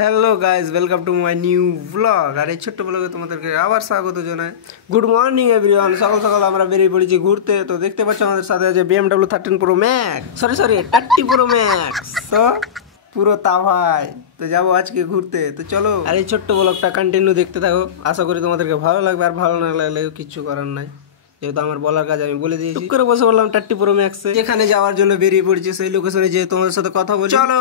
Hello guys, welcome to my new blog. আর এই ছোট্ট ব্লগে তোমাদেরকে আবার স্বাগত জানাই। Good morning everyone. সকাল সকাল আমরা বেরিয়ে পড়েছি ঘুরতে। তো দেখতে পাচ্ছ আমাদের সাথে আছে BMW 13 Pro Max, sorry 30 Pro Max। তো পুরো তাভাই তো যাবো আজকে ঘুরতে। তো চলো, আর এই ছোট্ট ব্লগটা কন্টিনিউ দেখতে থাকো। আশা করি তোমাদেরকে ভালো লাগবে, আর ভালো না লাগলে কিচ্ছু করার নাই, যেহেতু আমার বলার কাজ আমি বলে দিয়েছি। করে বসে বললাম 30 Pro Max যেখানে যাওয়ার জন্য বেরিয়ে পড়েছি, সেই লোকেশনে যে তোমাদের সাথে কথা বলি। চলো।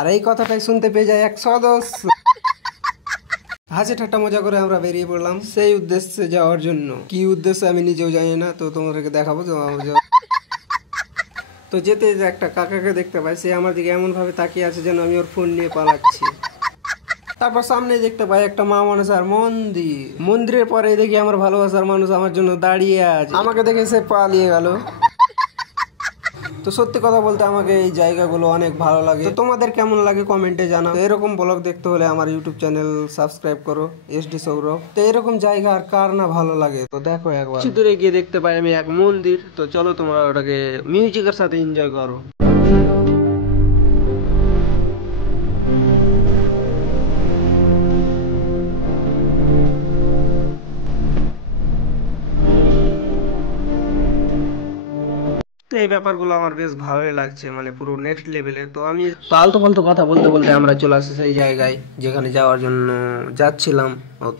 আর এই কথাটাই শুনতে পেয়ে যায় এক সদস্য। হাসি ঠাট্টা মজা করে আমরা বেরিয়ে পড়লাম সেই উদ্দেশ্যে যাওয়ার জন্য। কি উদ্দেশ্যে আমি নিজেও জানি না, তো তোমাদেরকে দেখাবো। তো যেতে একটা কাকাকে দেখতে পাই, সে আমার দিকে এমন ভাবে তাকিয়ে আছে যেন আমি ওর ফোন নিয়ে পালাচ্ছি। তারপর সামনে দেখতে পাই একটা মা মানুষ আর মন্দির। মন্দিরের পরে দেখি আমার ভালোবাসার মানুষ আমার জন্য দাঁড়িয়ে আছে। আমাকে দেখে সে পালিয়ে গেল। তো সত্যি কথা বলতে আমাকে এই জায়গাগুলো অনেক ভালো লাগে। তো তোমাদের কেমন লাগে কমেন্টে জানাও। তো এরকম ব্লগ দেখতে হলে আমার ইউটিউব চ্যানেল সাবস্ক্রাইব করো, SD সৌরভ। তো এরকম জায়গা আর কার না ভালো লাগে। তো দেখো একবার কিছু দূরে গিয়ে দেখতে পাই আমি এক মন্দির। তো চলো তোমরা ওটাকে মিউজিকের সাথে এনজয় করো। তো এই ব্যাপারগুলো আমার বেশ ভালোই লাগছে, মানে পুরো নেক্সট লেভেলে। তো আমি ফালতু ফালতু কথা বলতে বলতে আমরা চলে আসি সেই জায়গায় যেখানে যাওয়ার জন্য যাচ্ছিলাম।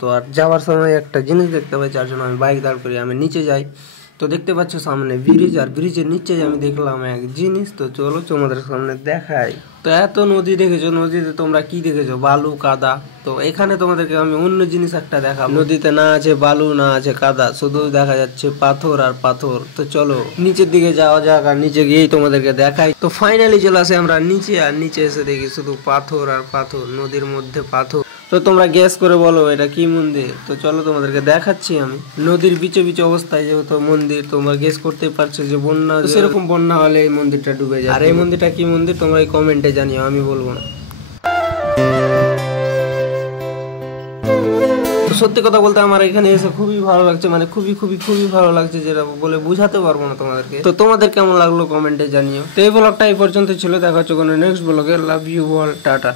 তো আর যাওয়ার সময় একটা জিনিস দেখতে পাই, যার জন্য আমি বাইক দাঁড় করি, আমি নিচে যাই। তো দেখতে পাচ্ছ সামনে ব্রিজ, আর ব্রিজের নিচে আমি দেখলাম এক জিনিস। তো চলো তোমাদের সামনে দেখাই। তো এত নদী দেখেছো, নদীতে তোমরা কি দেখেছো? বালু কাদা। তো এখানে তোমাদেরকে আমি অন্য জিনিস একটা দেখাবো। নদীতে না আছে বালু, না আছে কাদা, শুধু দেখা যাচ্ছে পাথর আর পাথর। তো চলো নিচের দিকে যাওয়া যাক, আর নিচে গিয়েই তোমাদেরকে দেখাই। তো ফাইনালি চলে আসে আমরা নিচে, আর নিচে এসে দেখি শুধু পাথর আর পাথর, নদীর মধ্যে পাথর। তো তোমরা গেস করে বলো এটা কি মন্দির? তো চলো তোমাদেরকে দেখাচ্ছি আমি। নদীর বিচে বিচে অবস্থায় যেহেতু মন্দির, তোমরা গেস করতে পারছো যে বন্যা, সেরকম বন্যা হলে এই মন্দিরটা ডুবে যায়। আর এই মন্দিরটা কি মন্দির তোমরা এই কমেন্টে জানিও, আমি বলবো না। সত্যি কথা বলতে আমার এখানে এসে খুবই ভালো লাগছে, মানে খুবই খুবই খুবই ভালো লাগছে, যেটা বলে বুঝাতে পারবো না তোমাদেরকে। তো তোমাদের কেমন লাগলো কমেন্টে জানিও। তো এই ব্লগটা এই পর্যন্ত ছিল, দেখা হচ্ছে কোনো next blog. Love you all, tata.